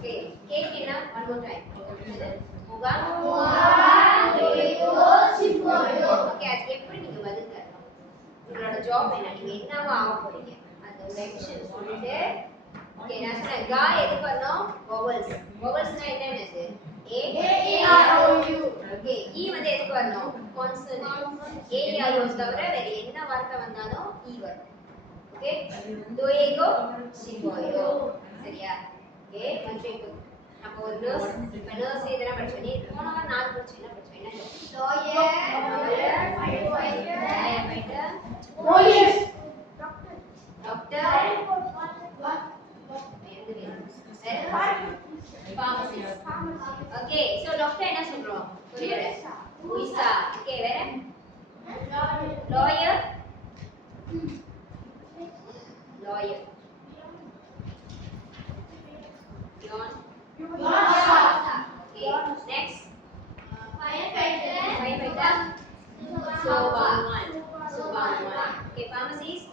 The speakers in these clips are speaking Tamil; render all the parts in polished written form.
Okay. Cake என்ன? One more time. முகா. Okay. அது எப்படி நீங்க பதில் தரணும்? உங்களோட ஜாப் என்ன? நீங்க என்னவா ஆக போறீங்க? அந்த விஷயம் சொல்லிட்டு ஓகே நான் சொன்னேன் கா எதுக்கு வரணும்? vowels. vowelsனா என்னது? A R O U. Okay E வந்து எதுக்கு வரணும்? consonant. A R O தவிர வேற என்ன வார்த்தை வந்தாலும் E வரும். ஓகே doego sipoyo சரியா? ஓகே வந்து அப்ப ஒரு நர்ஸ் இப்ப நர்ஸ் எதனா படிச்சோம் நீ போன வாரம் 4 படிச்சோம் என்ன படிச்சோம் என்ன lawyer firefighter police doctor pharmacist. Okay so doctor என்ன சொல்றோம்? புரியல உயிசா. ஓகே வேற lawyer lawyer John okay next firefighter sobangan okay pharmacist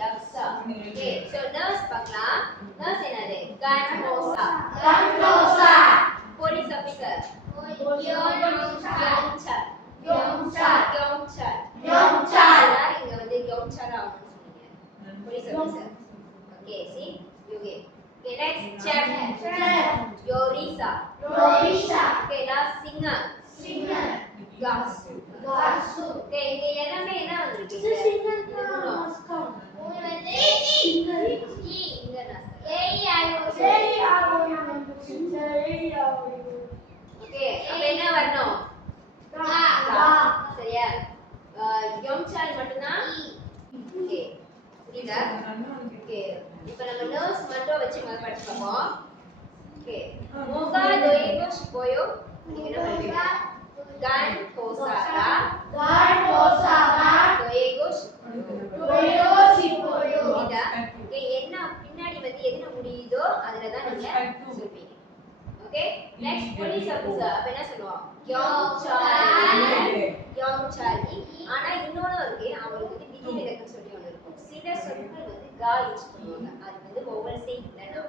yaksa okay so nurse பார்க்கலாம் nurse என்னது ganposa police officer yongchar இங்க வந்து yongchar ஆகணும்னு சொன்னீங்க police officer okay see okay okay next chef yorisa okay last singer gasu okay இங்க எல்லாமே என்ன வந்திருக்கு singer okay அப்ப என்ன வரணும் சரியா யம்சால் மட்டும்தான் ஓகே புரியுதா ஓகே இப்போ நம்ம நர்ஸ் மட்டும் வச்சு படிச்சு பார்ப்போம் ஓகே moga doego shipoyo நீங்க என்ன பண்றீங்க gan posara doego shipoyo புரியுதா ஓகே என்ன பின்னாடி வந்து எதுல முடியுதோ அதுல தான் நீங்க சொல்வீங்க ஓகே நெக்ஸ்ட் police officer அப்ப என்ன சொல்லுவோம் யங்சாலி ஆனா இன்னொன்னு இருக்கு அவங்களுக்கு வந்து விதி விலக்கு சொல்லி ஒன்னு இருக்கும் சில சொற்கள் வந்து கா யூஸ் பண்ணுவாங்க அது வந்து vowelsே இல்லனா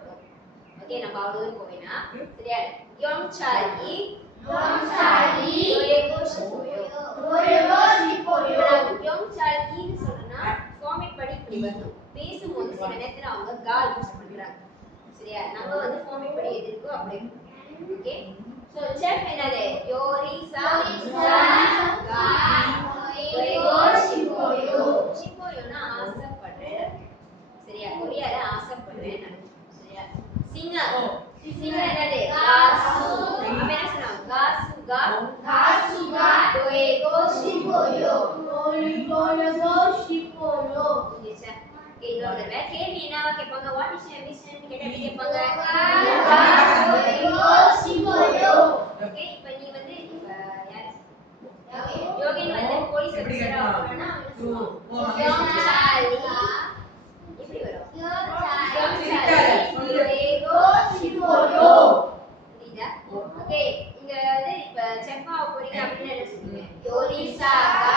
ஓகே நம்ம அவ்வளவு போவேனா சரியா யங்சாலி doego shipoyo யங்சாலின்னு சொன்னா ஃபார்மேட் படி இப்படி வரணும் பேசும்போது சில நேரத்துல அவங்க கா யூஸ் பண்றாங்க சரியா நம்ம வந்து ஃபார்மேட் படி எது இருக்கோ அப்படியே ஓகே சோ செஃப் என்னது yorisa ga doego shipoyoனா ஆசைப்படுறேன் சரியா கொரியால ஆசைப்படுறேன் சரியா சிங்கர் என்னது gasu அப்ப என்ன சொன்னோம் gasu ga doego shipoyo புரியுதா ஓகே இதோட கேள்வி என்னவா கேட்பாங்க வாட் இஸ் யுவர் மிஷன் கேட்டா எப்படி கேட்பாங்க ஓகே இப்போ நீ வந்து இப்ப யார் யோகேன் வந்து போலீஸ் ஆபீசரா ஆகணும்னா யோகசாலி எப்படி வரும் புரியுதா ஓகே இங்க வந்து இப்ப செஃப்பா போறீங்க அப்படினா என்ன சொல்லுவீங்க yorisa ga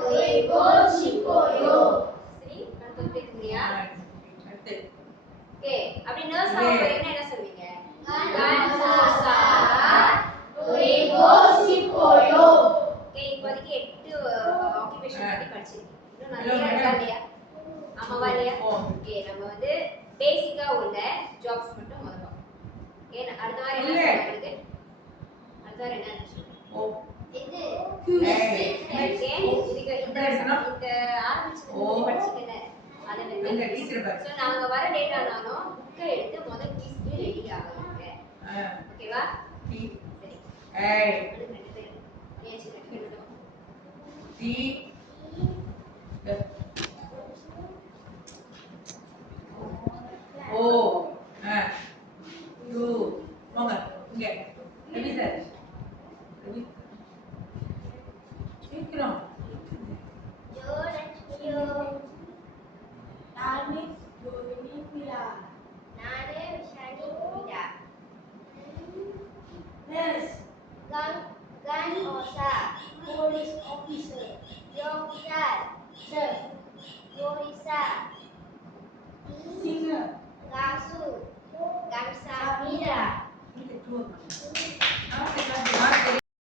doego shipoyo சரி கன்ஃபார்ம் கேக்குறியா ஓகே அப்படி நர்ஸ் ஆக போறீங்கன்னா என்ன சொல்வீங்க ganposa doego shipoyo ஓகே இப்போதைக்கு 8 ஆக்குபேஷன் பத்தி படிச்சிருக்கீங்க இன்னும் நிறைய இருக்கா இல்லையா ஆமாவா இல்லையா ஓகே நம்ம வந்து பேசிக்கா உள்ள ஜாப்ஸ் மட்டும் முதல்ல ஓகே அடுத்த வாரம் என்ன உங்களுக்கு அடுத்த வாரம் என்ன ஓ இது ஓகே இதுக்கு இந்த ஆரம்பிச்சது படிச்சீங்கல அத வந்து டீச்சர் பாரு சோ நாங்க வர டேட் ஆனாலும் புக்கை எடுத்து முதல்ல குயிஸ்க்கு ரெடி ஆகுங்க ஓகேவா சரி ஏய் ரெண்டு பேர் ஏச்சு கட்டிடணும் டி ஓ யூ போங்க இங்க ரெடி சார் ரெடி சீக்கிரம் நானே Vishali Meera nurse ganposa police officer இன்னொரு